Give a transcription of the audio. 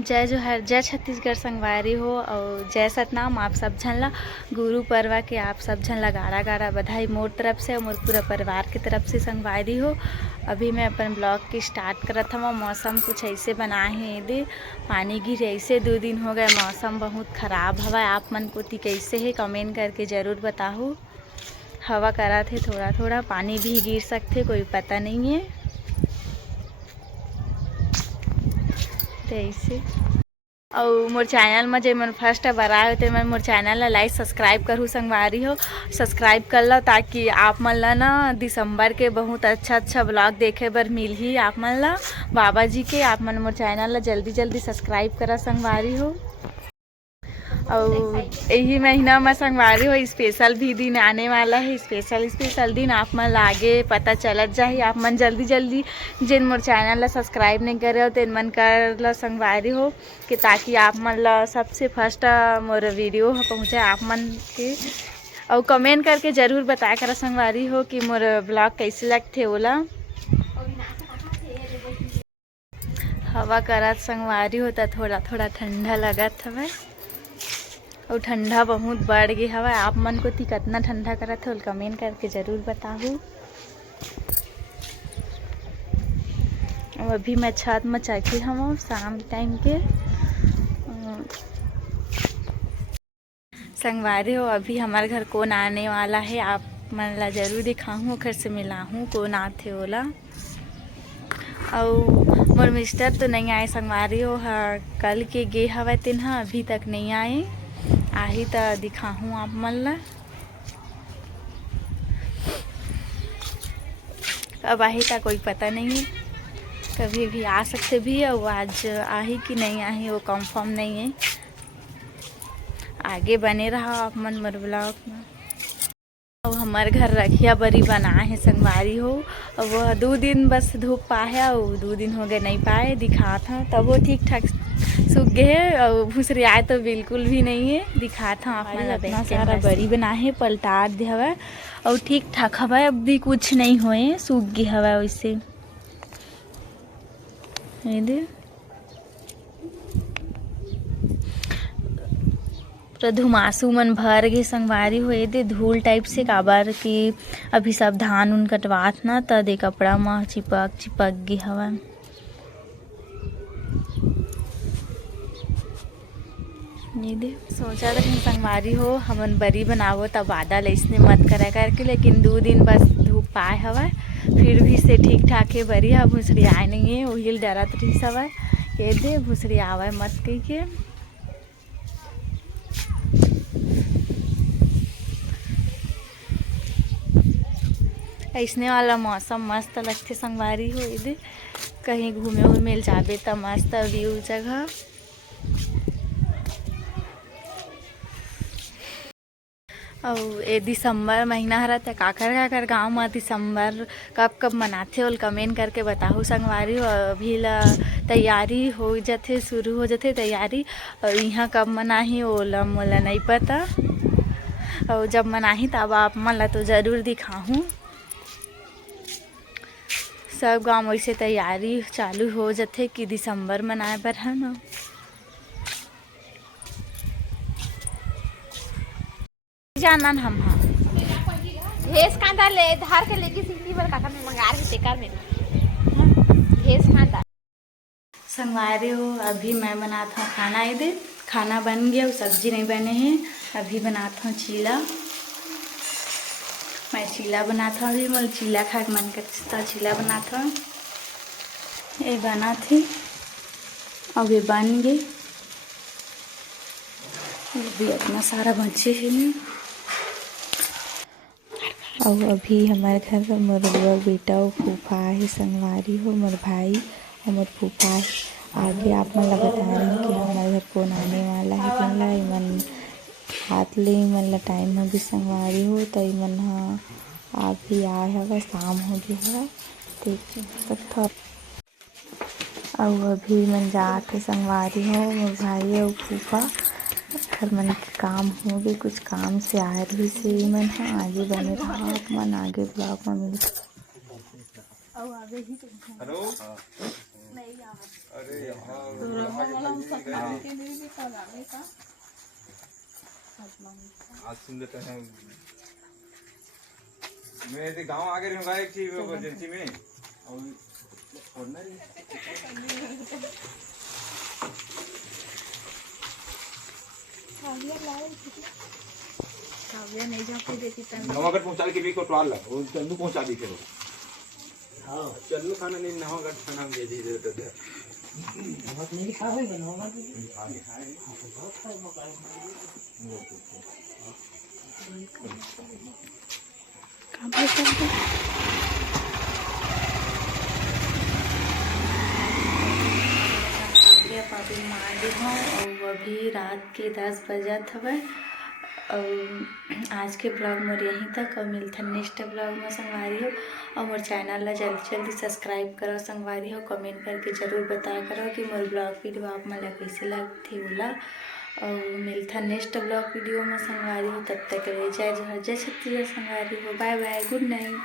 जय जोहर, जय छत्तीसगढ़ संगवारी हो और जय सतनाम। आप सब झन ला गुरु पर्व के आप सब झन ला गाड़ा गाड़ा बधाई मोर तरफ से और मोर पूरा परिवार की तरफ से संगवारी हो। अभी मैं अपन ब्लॉग की स्टार्ट करत हूँ। मौसम कुछ ऐसे बना है दे, पानी गिर ऐसे 2 दिन हो गए, मौसम बहुत ख़राब हवा। आप मन को कैसे है कमेंट करके ज़रूर बताओ। हवा करा थे थोड़ा थोड़ा, पानी भी गिर सकते कोई पता नहीं है। तो ऐसे और मोर चैनल में जो मन फर्स्ट बार आए तो मैं मोर चैनल ला लाइक सब्सक्राइब करूँ संगवारी हो। सब्सक्राइब कर लो ताकि आप मन ला ना दिसंबर के बहुत अच्छा ब्लॉग देखे बर मिल ही आप मन ला बाबा जी के। आप मन मोर चैनल ला जल्दी जल्दी सब्सक्राइब करा संगवारी हो। और यही महीना में संगवारी हो स्पेशल भी दिन आने वाला है। स्पेशल दिन आप मन आगे पता चलत जाही। आप मन जल्दी जल्दी जिन मोर चैनल ला सब्सक्राइब नहीं करे हो तेन मन कर ला संगवारी हो कि ताकि आप मन ला सबसे फर्स्ट मोर वीडियो पहुँचे आप मन के। और कमेंट करके ज़रूर बताया करा संगवारी हो कि मोर ब्लॉग कैसे लगते ओला। हवा करत संगवारी होता थोड़ा थोड़ा ठंडा लगत हवे और ठंडा बहुत बढ़ गई हवा। आप मन को थी कितना ठंडा करत हो कमेंट करके ज़रूर बताओ। अभी मैं छत में चढ़ी हम शाम टाइम के संगवारी हो। अभी हमारे घर कौन आने वाला है आप मन ला ज़रूर दिखाऊँ, घर से मिलाऊँ कौन आते ओला। और मोर मिस्टर तो नहीं आए संगवारी हो, कल के गे हवा तेन अभी तक नहीं आए। आही तो दिखाऊँ आप मन ला। अब आही था कोई पता नहीं है, कभी भी आ सकते भी है। वो आज आही कि नहीं आही वो कंफर्म नहीं है। आगे बने रहा आप मन मोर ब्लॉग में। और हमारे घर रखिया बरी बना है संगवारी हो। और वह 2 दिन बस धूप पाया और 2 दिन हो गए नहीं पाए दिखा था, तब वो ठीक ठाक सूख गए और भूसरी आए तो बिल्कुल भी नहीं है दिखा था। आप मन इतना सारा बड़ी बना है पलटा दे हवा और ठीक ठाक हवा। अब भी कुछ नहीं होए, सूख गई हवा वैसे धुमासू मन भर गे संगवारी हुए दे धूल टाइप से काबर कि अभी सब धान उन कटवात ना त दे कपड़ा में चिपक गे हवा। ये दे सोचा था संगवारी हो हमन बरी बनावो तब बादल ऐसने मत करा करके, लेकिन 2 दिन बस धूप पाए हवा फिर भी से ठीक ठाक है बरी। अब भूसड़ी आए नहीं है वही डरत रही सवा ये दे भूसड़ी आवे मत कही के। ऐसने वाला मौसम मस्त लगते संगवारी हो। दे कहीं घूमे मिल जाबे तो मस्त व्यू जगह। और ये दिसंबर महीना हरा तो काकर गाँव में दिसंबर कब मनाते हो कमेंट करके बताओ संगवारी हो। अभी ला तैयारी हो जाते शुरू हो जाते तैयारी, और यहाँ कब मनाही ओला मोला नहीं पता। और जब मनाही तब आप मन ला तो ज़रूर दिखाऊँ। सब गाँव वैसे तैयारी चालू हो जाते कि दिसंबर मनाए बर है ना। जाना हम भेस कांदा ले धार के लेके सिंधी बर काका में मंगा रही टेकर में भेस कांदा संगवारी हो। अभी मैं बनाता हूँ खाना। ये खाना बन गया, सब्जी नहीं बने हैं। अभी बनाता हूँ चीला। मैं चीला बनाता हूँ। अभी मुझे चीला खा के मन करता चीला बनाता हूँ। ये बना थी अब ये बन गई। अभी इतना सारा बचे है। और अभी हमारे घर पर मोर बेटा और फूफा है संगवारी हो, मोर भाई और मोर फूफा है। आगे आप मन बता रहे हैं कि हमारे घर कौन आने वाला है कि ला मन हाथ ले मन ला टाइम हो भी संगवारी हो तो मन हाँ अभी आए हवा शाम हो गई है ठीक। और अभी मन जाते संगवारी हो मोर भाई और फूफा घर मन के काम हो गए, कुछ काम से आए रही से मन हाँ आगे बने रहा आप मन आगे ब्लॉग में मिल। अरे यार आज सुन लेते हैं। मैं ऐसे गाँव आ गए हूँ एक चीज इमरजेंसी में और नहीं काव्या नहीं जा के देती तन नवागढ़ पहुंचा के भी कोटवाल ला वो चन्नू पहुंचा दी फिर हां चन्नू खाना नहीं नवागढ़ खाना हम दे दी देते थे बहुत नहीं खा है बनवा दी बहुत खाए मकाई काव्या चलते काव्या पापी मांडी हूँ और अभी रात के 10 बजत हवे और आज के ब्लॉग मोर यहीं तक और मिलता नेक्स्ट ब्लॉग में संगवारी हो और मोर चैनल ला जल्दी जल्दी सब्सक्राइब करो संगवारी हो कमेंट करके जरूर बताया करो कि मोर ब्लॉग वीडियो आप मन ला कैसे लगती होला और मिलता नेक्स्ट ब्लॉग वीडियो में संगवारी हो तब तक रह जय छत्तीसगढ़ संगवारी हो बाय बाय गुड नाइट।